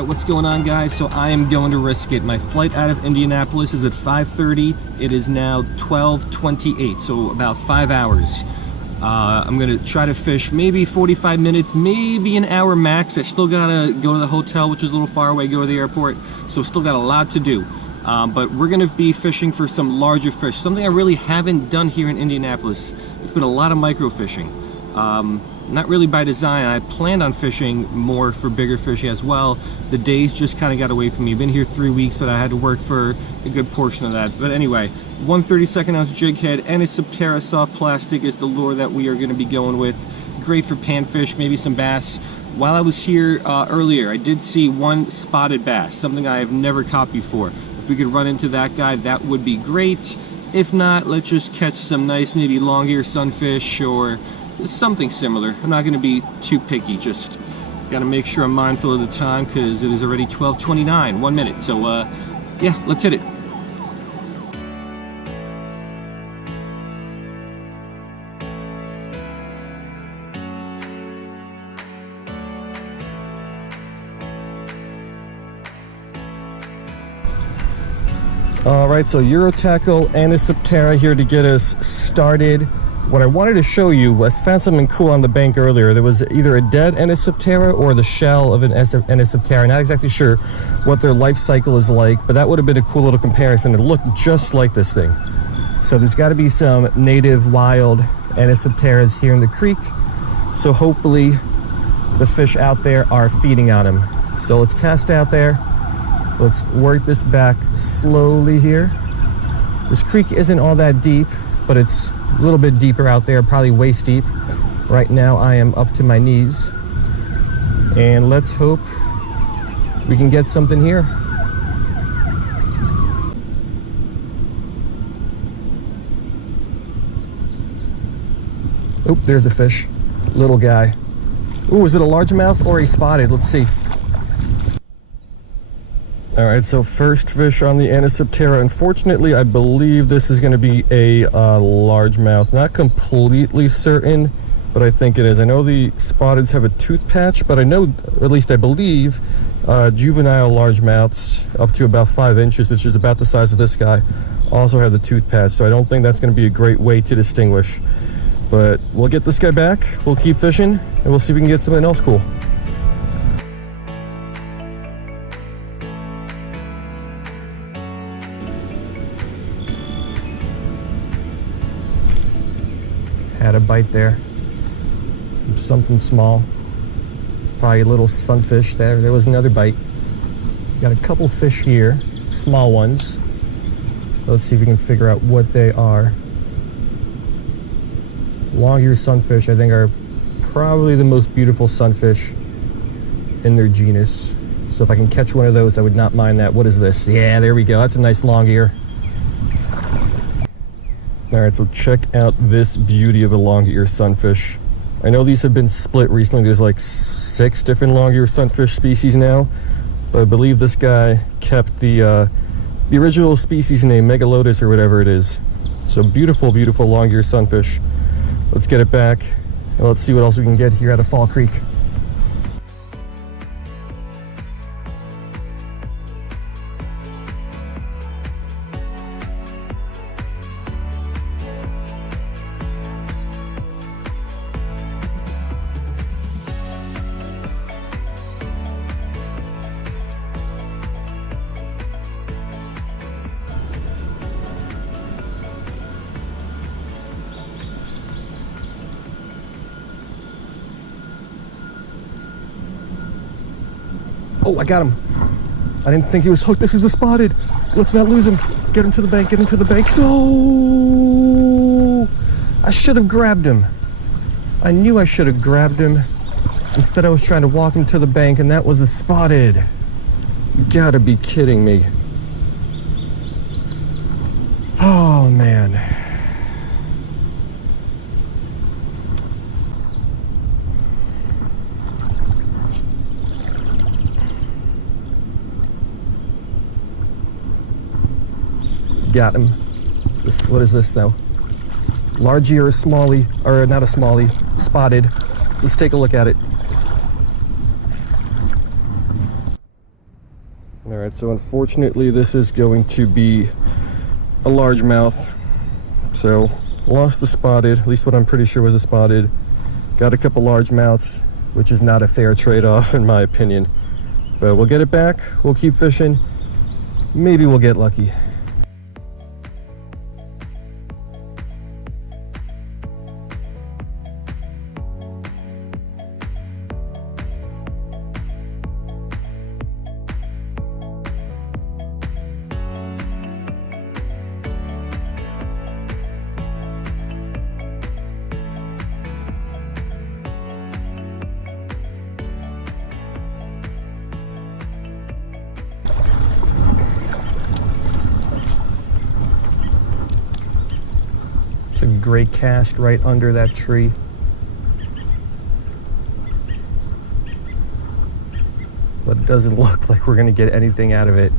Alright, what's going on, guys? So I am going to risk it. My flight out of Indianapolis is at 5:30. It is now 12:28, so about 5 hours. I'm gonna try to fish maybe 45 minutes, maybe an hour max. I still gotta go to the hotel, which is a little far away, go to the airport, so still got a lot to do. But we're gonna be fishing for some larger fish, something I really haven't done here in Indianapolis. It's been a lot of microfishing. Not really by design. I planned on fishing more for bigger fish as well. The days just kind of got away from me. Been here 3 weeks, but I had to work for a good portion of that. But anyway, 1 32nd ounce jig head, Anisoptera soft plastic is the lure that we are going to be going with. Great for panfish, maybe some bass. While I was here earlier, I did see one spotted bass, something I have never caught before. If we could run into that guy, that would be great. If not, let's just catch some nice, maybe longear sunfish or something similar. I'm not going to be too picky, just got to make sure I'm mindful of the time because it is already 12:29, 1 minute. So yeah, let's hit it. Alright, so Eurotackle Anisoptera here to get us started. What I wanted to show you was, found something cool on the bank earlier. There was either a dead Anisoptera or the shell of an Anisoptera. Not exactly sure what their life cycle is like, but that would have been a cool little comparison. It looked just like this thing. So there's got to be some native wild Anisopteras here in the creek. So hopefully the fish out there are feeding on them. So let's cast out there. Let's work this back slowly here. This creek isn't all that deep, but it's a little bit deeper out there, probably waist deep. Right now I am up to my knees. And let's hope we can get something here. Oh, there's a fish. Little guy. Ooh, is it a largemouth or a spotted? Let's see. Alright, so first fish on the Anisoptera. Unfortunately, I believe this is going to be a largemouth. Not completely certain, but I think it is. I know the spotteds have a tooth patch, but I know, or at least I believe, juvenile largemouths up to about 5 inches, which is about the size of this guy, also have the tooth patch. So I don't think that's going to be a great way to distinguish. But we'll get this guy back, we'll keep fishing, and we'll see if we can get something else cool. Had a bite there, something small, probably a little sunfish there. There was another bite. Got a couple fish here, small ones. Let's see if we can figure out what they are. Longear sunfish, I think, are probably the most beautiful sunfish in their genus. So if I can catch one of those, I would not mind that. What is this? Yeah, there we go. That's a nice longear. Alright, so check out this beauty of a longear sunfish. I know these have been split recently. There's like 6 different longear sunfish species now, but I believe this guy kept the original species name, Megalotus or whatever it is. So beautiful, beautiful longear sunfish. Let's get it back, and let's see what else we can get here out of Fall Creek. Oh, I got him. I didn't think he was hooked. This is a spotted. Let's not lose him. Get him to the bank, get him to the bank. Oh! I should have grabbed him. I knew I should have grabbed him. Instead, I was trying to walk him to the bank, and that was a spotted. You gotta be kidding me. Oh, man. Got him. This, what is this though? Largy or a smallie, or not a smallie, spotted. Let's take a look at it. Alright, so unfortunately this is going to be a largemouth. So, lost the spotted, at least what I'm pretty sure was a spotted. Got a couple largemouths, which is not a fair trade-off in my opinion. But we'll get it back, we'll keep fishing, maybe we'll get lucky. It's a great cast right under that tree. But it doesn't look like we're gonna get anything out of it.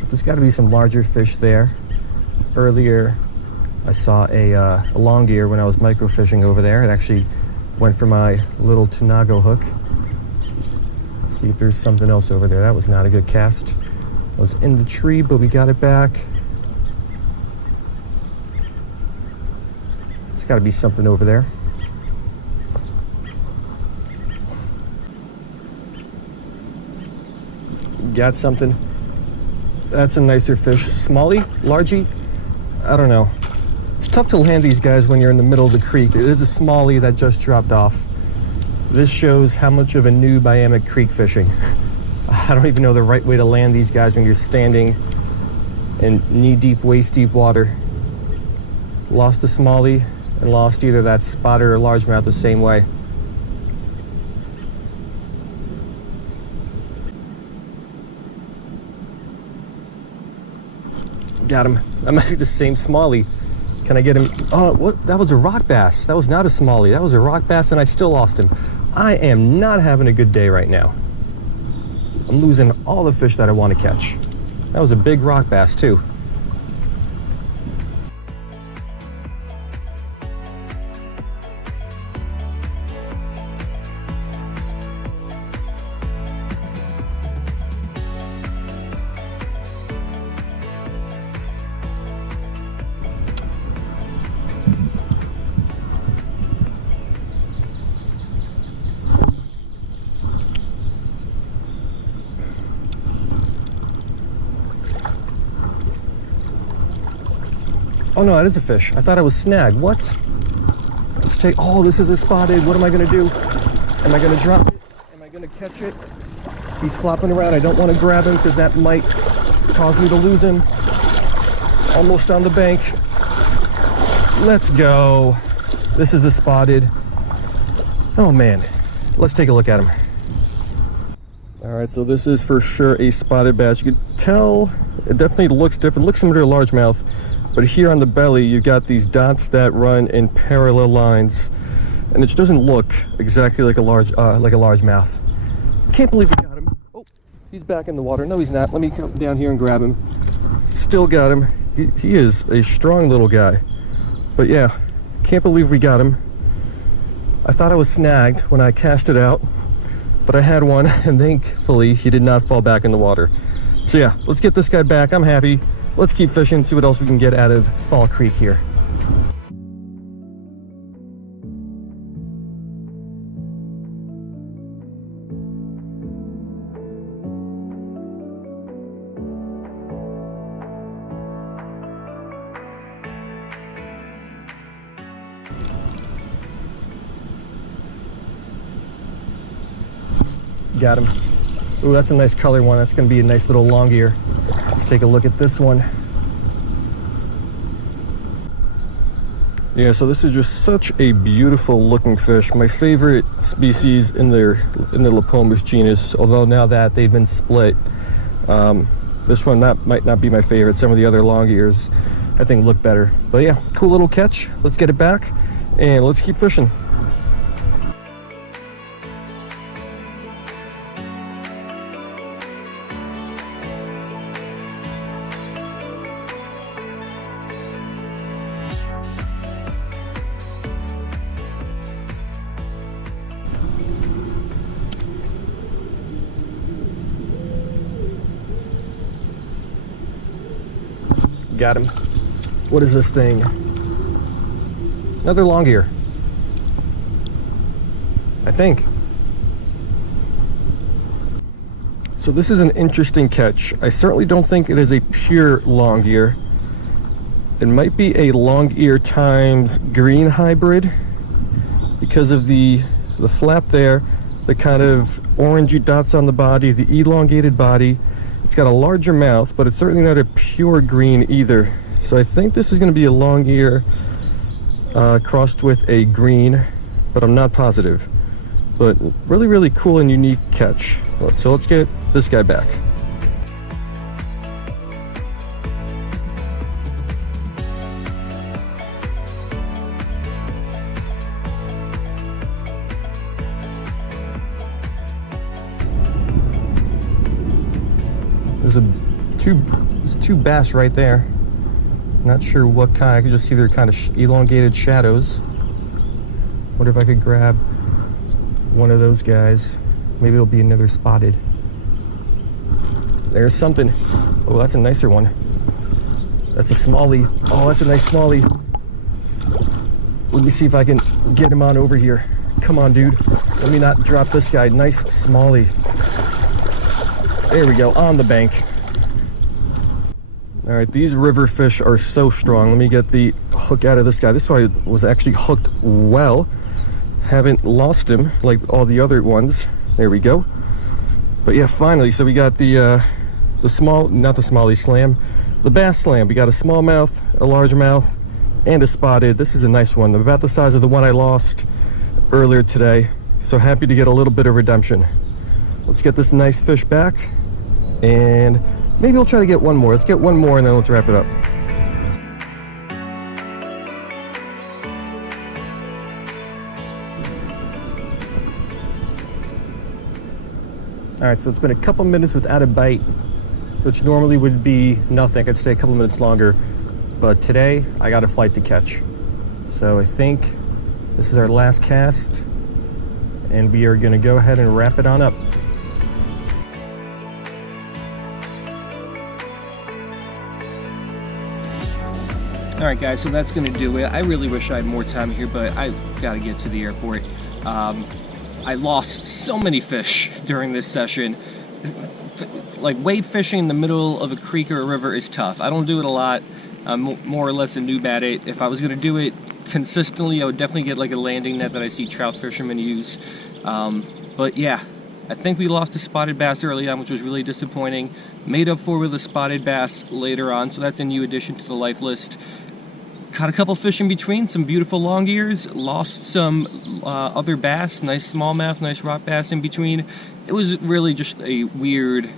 But there's gotta be some larger fish there. Earlier, I saw a longear when I was microfishing over there. It actually went for my little Tunago hook. Let's see if there's something else over there. That was not a good cast. It was in the tree, but we got it back. There's got to be something over there. Got something. That's a nicer fish. Smallie? Largie? I don't know. It's tough to land these guys when you're in the middle of the creek. It is a smallie that just dropped off. This shows how much of a noob I am at creek fishing. I don't even know the right way to land these guys when you're standing in knee-deep, waist-deep water. Lost a smallie and lost either that spotted or largemouth the same way. Got him. That might be the same smallie. Can I get him? Oh, what? That was a rock bass. That was not a smallie. That was a rock bass, and I still lost him. I am not having a good day right now. I'm losing all the fish that I want to catch. That was a big rock bass, too. Oh no, that is a fish. I thought I was snagged. What? Let's take, oh, this is a spotted. What am I gonna do? Am I gonna drop it? Am I gonna catch it? He's flopping around. I don't want to grab him because that might cause me to lose him. Almost on the bank. Let's go. This is a spotted. Oh man, let's take a look at him. All right, so this is for sure a spotted bass. You can tell it definitely looks different. Looks similar to a largemouth. But here on the belly, you've got these dots that run in parallel lines, and it just doesn't look exactly like a largemouth. Can't believe we got him. Oh, he's back in the water. No, he's not. Let me come down here and grab him. Still got him. He is a strong little guy. But yeah, can't believe we got him. I thought I was snagged when I cast it out, but I had one, and thankfully he did not fall back in the water. So yeah, let's get this guy back. I'm happy. Let's keep fishing, see what else we can get out of Fall Creek here. Got him. Ooh, that's a nice color one. That's gonna be a nice little longear. Let's take a look at this one. Yeah, so this is just such a beautiful looking fish. My favorite species in the Lepomus genus, although now that they've been split. This one might not be my favorite. Some of the other longears I think look better. But yeah, cool little catch. Let's get it back and let's keep fishing. Got him. What is this thing? Another longear, I think. So this is an interesting catch. I certainly don't think it is a pure longear. It might be a longear times green hybrid because of the flap there, the kind of orangey dots on the body, the elongated body. It's got a larger mouth, but it's certainly not a pure green either. So I think this is going to be a longear crossed with a green, but I'm not positive. But really, really cool and unique catch. So let's get this guy back. There's two bass right there. Not sure what kind. I could just see their kind of elongated shadows. Wonder if I could grab one of those guys. Maybe it'll be another spotted. There's something. Oh, that's a nicer one. That's a smallie. Oh, that's a nice smallie. Let me see if I can get him on over here. Come on, dude. Let me not drop this guy. Nice smallie. There we go, on the bank. All right, these river fish are so strong. Let me get the hook out of this guy. This one was actually hooked well. Haven't lost him like all the other ones. There we go. But yeah, finally, so we got the small, not the smallie slam, the bass slam. We got a smallmouth, a largemouth, and a spotted. This is a nice one, about the size of the one I lost earlier today. So happy to get a little bit of redemption. Let's get this nice fish back, and maybe we'll try to get one more. Let's get one more and then let's wrap it up. All right, so it's been a couple minutes without a bite, which normally would be nothing. I could stay a couple minutes longer, but today I got a flight to catch. So I think this is our last cast, and we are gonna go ahead and wrap it on up. All right, guys, so that's gonna do it. I really wish I had more time here, but I gotta get to the airport. I lost so many fish during this session. Like, wade fishing in the middle of a creek or a river is tough. I don't do it a lot. I'm more or less a noob at it. If I was gonna do it consistently, I would definitely get like a landing net that I see trout fishermen use. But yeah, I think we lost a spotted bass early on, which was really disappointing. Made up for with a spotted bass later on, so that's a new addition to the life list. Caught a couple fish in between, some beautiful longears, lost some other bass, nice smallmouth, nice rock bass in between. It was really just a weird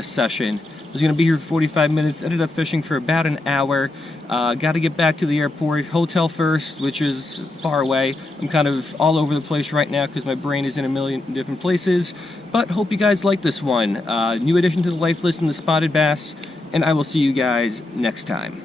session. I was gonna be here for 45 minutes, ended up fishing for about an hour. Got to get back to the airport, hotel first, which is far away. I'm kind of all over the place right now because my brain is in a million different places, but hope you guys like this one. New addition to the life list in the spotted bass, and I will see you guys next time.